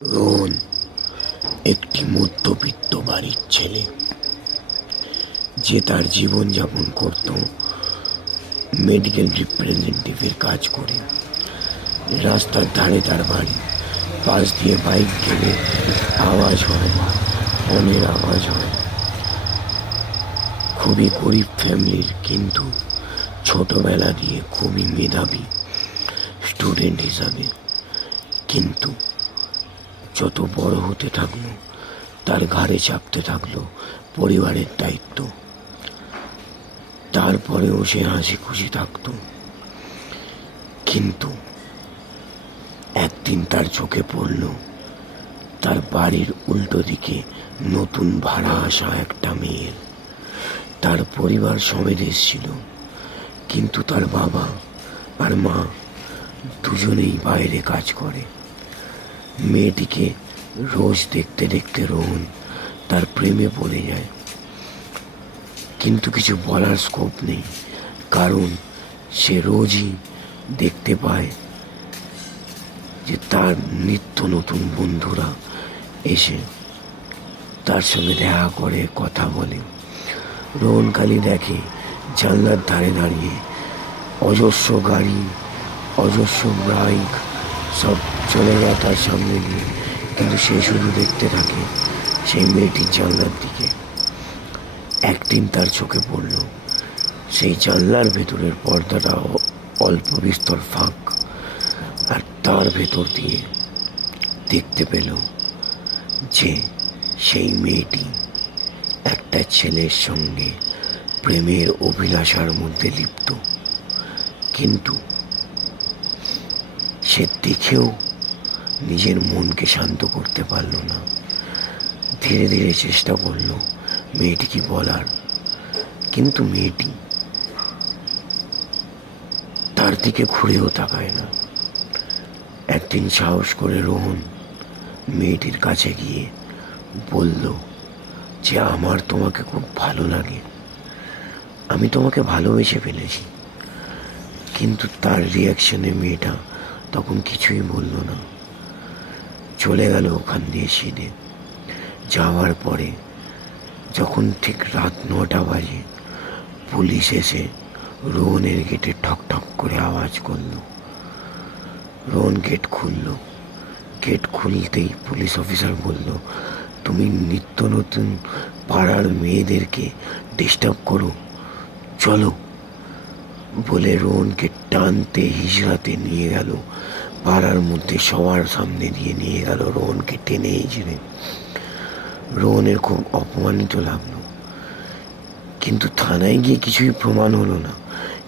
রোহন একটি মধ্যবিত্ত বাড়ির ছেলে, যে তার জীবনযাপন করত মেডিকেল রিপ্রেজেন্টেটিভের কাজ করে। রাস্তার ধারে তার বাড়ি, পাশ দিয়ে বাইক গেলে আওয়াজ হয়, হর্নের আওয়াজ হয়। খুবই গরিব ফ্যামিলির, কিন্তু ছোটবেলা দিয়ে খুবই মেধাবী স্টুডেন্ট হিসাবে। কিন্তু যত বড় হতে থাকলো, তার ঘাড়ে চাপতে থাকলো পরিবারের দায়িত্ব। তারপরেও সে হাসি খুশি থাকত। কিন্তু একদিন তার চোখে পড়ল তার বাড়ির উল্টো দিকে নতুন ভাড়া আসা একটা মেয়ের। তার পরিবার সমেত এসেছিল, কিন্তু তার বাবা আর মা দুজনেই বাইরে কাজ করে। মেয়েটিকে রোজ দেখতে দেখতে রোহন তার প্রেমে পড়ে যায়। কিন্তু কিছু বলার স্কোপ নেই, কারণ সে রোজই দেখতে পায় যে তার নিত্য নতুন বন্ধুরা এসে তার সঙ্গে দেখা করে, কথা বলে। রোহন খালি দেখে জানলার ধারে দাঁড়িয়ে অজস্র গাড়ি, অজস্র বাইক সব চলে যায় তার সামনে দিয়ে, কিন্তু সে শুধু দেখতে থাকে সেই মেয়েটির জানলার দিকে। একদিন তার চোখে পড়ল সেই জানলার ভেতরের পর্দাটা অল্প বিস্তর ফাঁক, আর তার ভেতর দিয়ে দেখতে পেল যে সেই মেয়েটি একটা ছেলের সঙ্গে প্রেমের অভিলাষার মধ্যে লিপ্ত। কিন্তু সে দেখেও নিজের মনকে শান্ত করতে পারল না। ধীরে ধীরে চেষ্টা করলো মেয়েটিকে বলার, কিন্তু মেয়েটি তার দিকে ঘুরেও তাকায় না। একদিন সাহস করে রোহন মেয়েটির কাছে গিয়ে বলল যে আমার তোমাকে খুব ভালো লাগে, আমি তোমাকে ভালোবেসে ফেলেছি। কিন্তু তার রিয়াকশনে মেয়েটা তখন কিছুই বলল না, চলে গেল ওখান দিয়ে সিঁড়ে। যাওয়ার পরে যখন ঠিক রাত 9টা বাজে, পুলিশ এসে রোহনের গেটে ঠক ঠক করে আওয়াজ করল। রোহন গেট খুলল। গেট খুলতেই পুলিশ অফিসার বলল, তুমি নিত্য নতুন পাড়ার মেয়েদেরকে ডিস্টার্ব করো, চলো। বলে রোহনকে টানতে হিজড়াতে নিয়ে গেল পাড়ার মধ্যে, সবার সামনে দিয়ে নিয়ে গেল রোহনকে টেনে হিজড়ে। রোহনের খুব অপমানিত লাগলো, কিন্তু থানায় গিয়ে কিছুই প্রমাণ হলো না।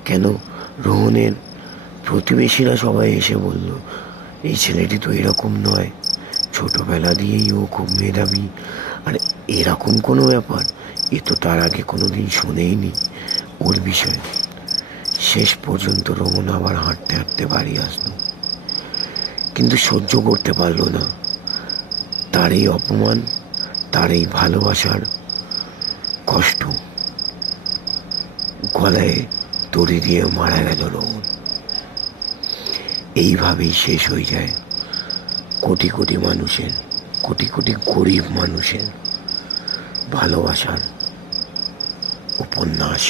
কেন? রোহনের প্রতিবেশীরা সবাই এসে বলল, এই ছেলেটি তো এরকম নয়, ছোটবেলা দিয়েই ও খুব মেধাবী, আর এরকম কোনো ব্যাপার এ তো তার আগে কোনোদিন শোনেইনি ওর বিষয়ে। শেষ পর্যন্ত রোহন আবার হাঁটতে হাঁটতে বাড়ি আসলো, কিন্তু সহ্য করতে পারলো না তার এই অপমান, তার এই ভালোবাসার কষ্ট। গলায় দড়ি দিয়ে মারা গেল রোহন। এইভাবেই শেষ হয়ে যায় কোটি কোটি মানুষের, কোটি কোটি গরিব মানুষের ভালোবাসার উপন্যাস।